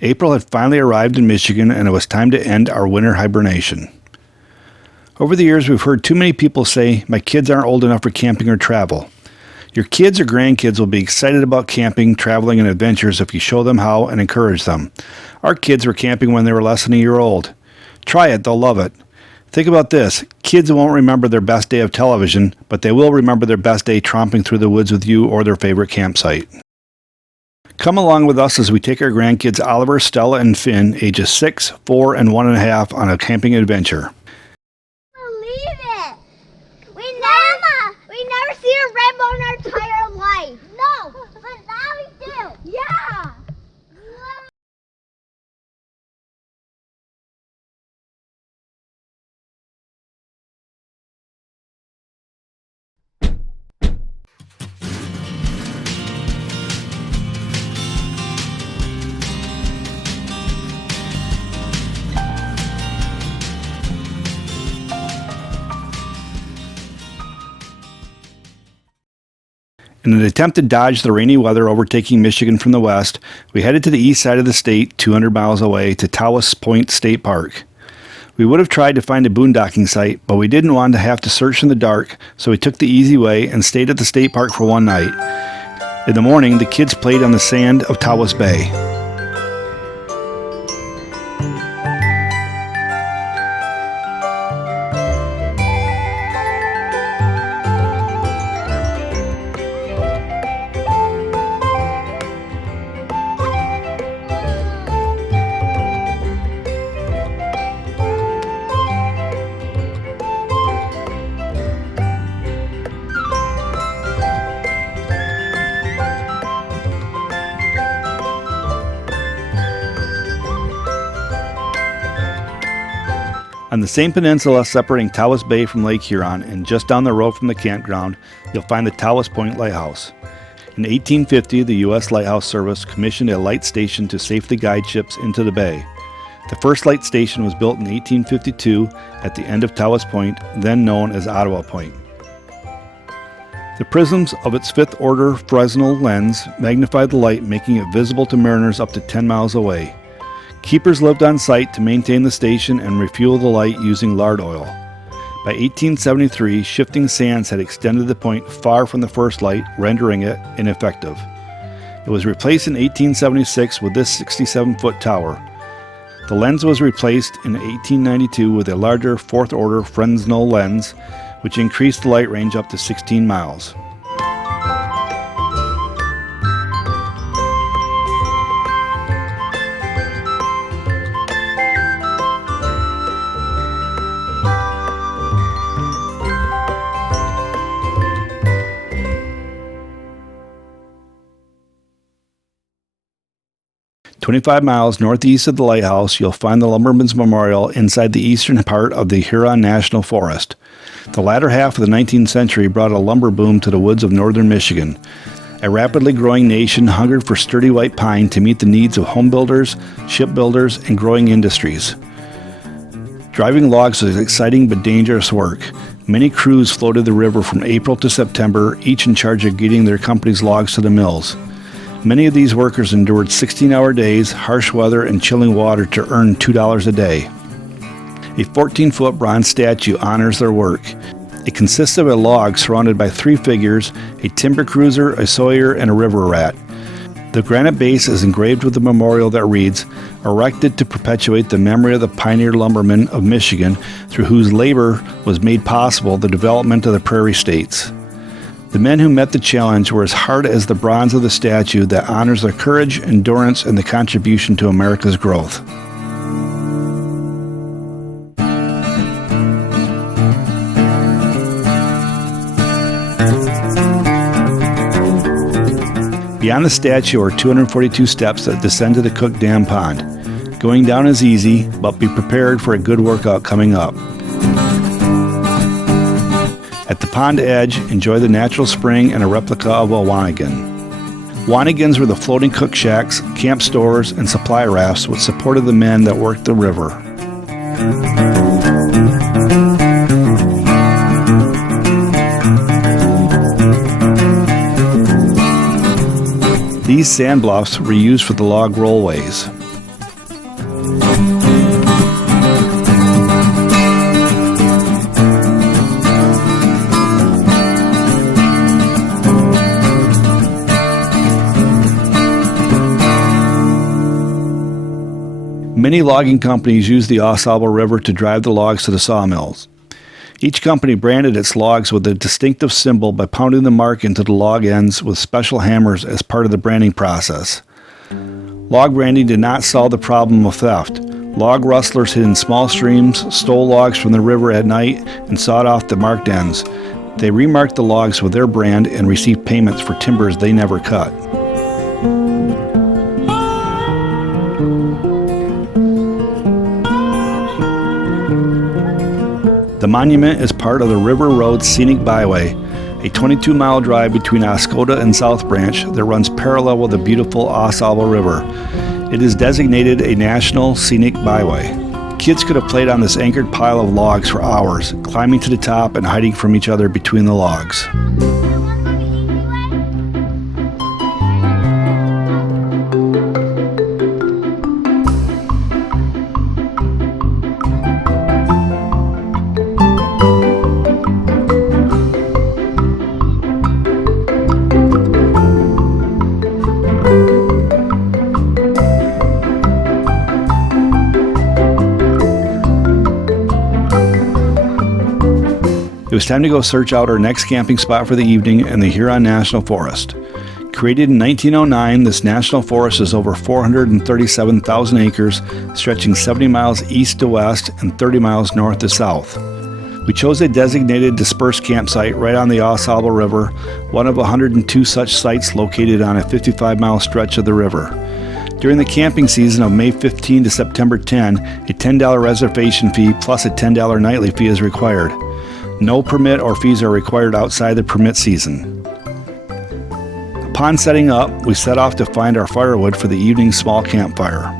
April had finally arrived in Michigan, and it was time to end our winter hibernation. Over the years, we've heard too many people say, "My kids aren't old enough for camping or travel." Your kids or grandkids will be excited about camping, traveling, and adventures if you show them how and encourage them. Our kids were camping when they were less than a year old. Try it, they'll love it. Think about this. Kids won't remember their best day of television, but they will remember their best day tromping through the woods with you or their favorite campsite. Come along with us as we take our grandkids Oliver, Stella, and Finn, ages 6, 4, and 1.5, on a camping adventure. Believe it! We never seen a rainbow in our entire life. No, but now we do. Yeah. In an attempt to dodge the rainy weather overtaking Michigan from the west, we headed to the east side of the state, 200 miles away, to Tawas Point State Park. We would have tried to find a boondocking site, but we didn't want to have to search in the dark, so we took the easy way and stayed at the state park for one night. In the morning, the kids played on the sand of Tawas Bay. On the same peninsula separating Tawas Bay from Lake Huron and just down the road from the campground, you'll find the Tawas Point Lighthouse. In 1850, the U.S. Lighthouse Service commissioned a light station to safely guide ships into the bay. The first light station was built in 1852 at the end of Tawas Point, then known as Ottawa Point. The prisms of its fifth-order Fresnel lens magnified the light, making it visible to mariners up to 10 miles away. Keepers lived on site to maintain the station and refuel the light using lard oil. By 1873, shifting sands had extended the point far from the first light, rendering it ineffective. It was replaced in 1876 with this 67-foot tower. The lens was replaced in 1892 with a larger fourth-order Fresnel lens, which increased the light range up to 16 miles. "25 miles northeast of the lighthouse, you'll find the Lumberman's Memorial inside the eastern part of the Huron National Forest. The latter half of the 19th century brought a lumber boom to the woods of northern Michigan. A rapidly growing nation hungered for sturdy white pine to meet the needs of home builders, shipbuilders, and growing industries. Driving logs was exciting but dangerous work. Many crews floated the river from April to September, each in charge of getting their company's logs to the mills. Many of these workers endured 16-hour days, harsh weather, and chilling water to earn $2 a day. A 14-foot bronze statue honors their work. It consists of a log surrounded by three figures, a timber cruiser, a sawyer, and a river rat. The granite base is engraved with a memorial that reads, "Erected to perpetuate the memory of the pioneer lumbermen of Michigan, through whose labor was made possible the development of the prairie states." The men who met the challenge were as hard as the bronze of the statue that honors their courage, endurance, and the contribution to America's growth. Beyond the statue are 242 steps that descend to the Cook Dam Pond. Going down is easy, but be prepared for a good workout coming up. At the pond edge, enjoy the natural spring and a replica of a Wanigan. Wanigans were the floating cook shacks, camp stores, and supply rafts which supported the men that worked the river. These sand bluffs were used for the log rollways. Many logging companies use the Sable River to drive the logs to the sawmills. Each company branded its logs with a distinctive symbol by pounding the mark into the log ends with special hammers as part of the branding process. Log branding did not solve the problem of theft. Log rustlers hid in small streams, stole logs from the river at night, and sawed off the marked ends. They remarked the logs with their brand and received payments for timbers they never cut. The monument is part of the River Road Scenic Byway, a 22-mile drive between Oscoda and South Branch that runs parallel with the beautiful Sable River. It is designated a National Scenic Byway. Kids could have played on this anchored pile of logs for hours, climbing to the top and hiding from each other between the logs. It was time to go search out our next camping spot for the evening in the Huron National Forest. Created in 1909, this national forest is over 437,000 acres, stretching 70 miles east to west and 30 miles north to south. We chose a designated dispersed campsite right on the Sable River, one of 102 such sites located on a 55-mile stretch of the river. During the camping season of May 15 to September 10, a $10 reservation fee plus a $10 nightly fee is required. No permit or fees are required outside the permit season. Upon setting up, we set off to find our firewood for the evening's small campfire.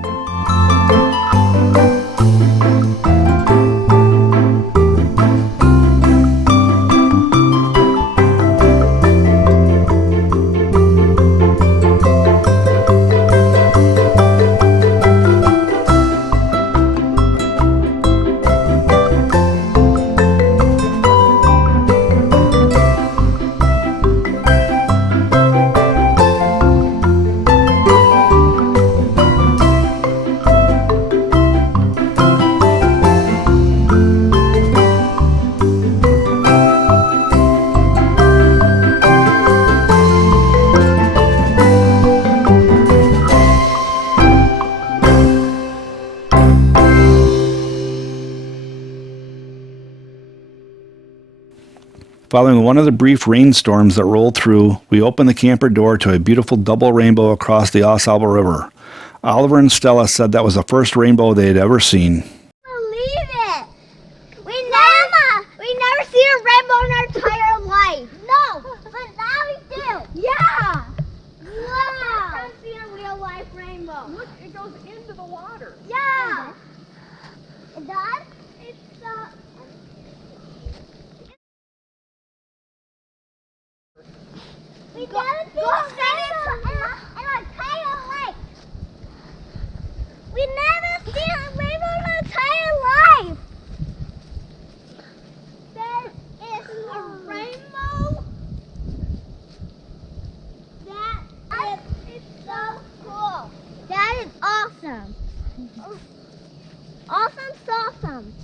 Following one of the brief rainstorms that rolled through, we opened the camper door to a beautiful double rainbow across the Sable River. Oliver and Stella said that was the first rainbow they had ever seen. Believe it! We never seen a rainbow in our entire life. No, but now we do. Yeah. Wow. I've seen a real life rainbow. Look, it goes into the water. Yeah. It does? It's we never seen a rainbow in our entire life. We never seen a rainbow in our entire life. There is a rainbow. That is so cool. That is awesome. Awesome, awesome.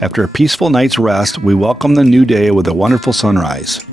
After a peaceful night's rest, we welcome the new day with a wonderful sunrise.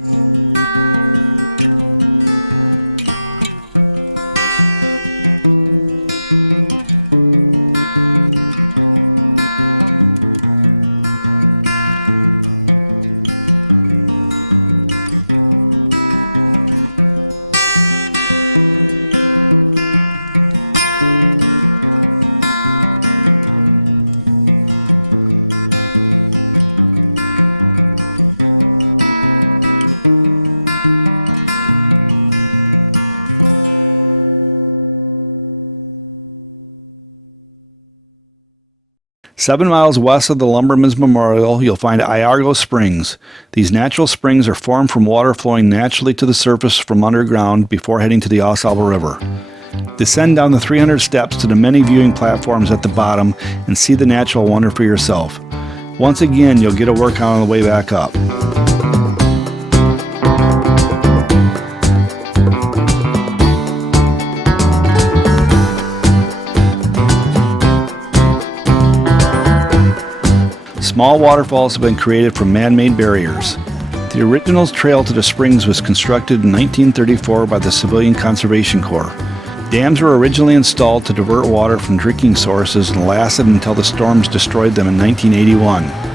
Seven miles west of the Lumberman's Memorial, you'll find Iargo Springs. These natural springs are formed from water flowing naturally to the surface from underground before heading to the Sable River. Descend down the 300 steps to the many viewing platforms at the bottom and see the natural wonder for yourself. Once again, you'll get a workout on the way back up. Small waterfalls have been created from man-made barriers. The original trail to the springs was constructed in 1934 by the Civilian Conservation Corps. Dams were originally installed to divert water from drinking sources and lasted until the storms destroyed them in 1981.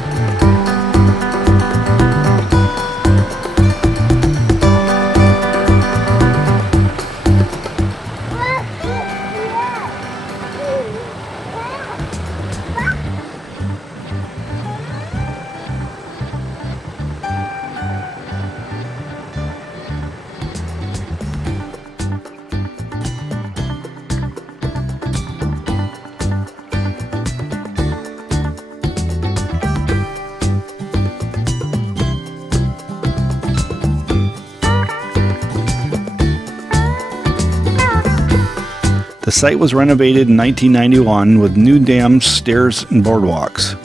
The site was renovated in 1991 with new dams, stairs, and boardwalks.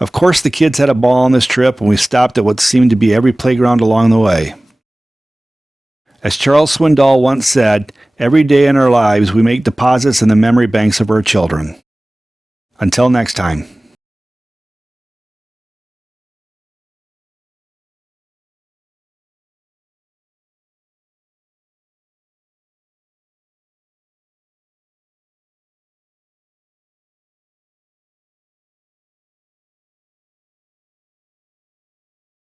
Of course, the kids had a ball on this trip, and we stopped at what seemed to be every playground along the way. As Charles Swindoll once said, every day in our lives we make deposits in the memory banks of our children. Until next time.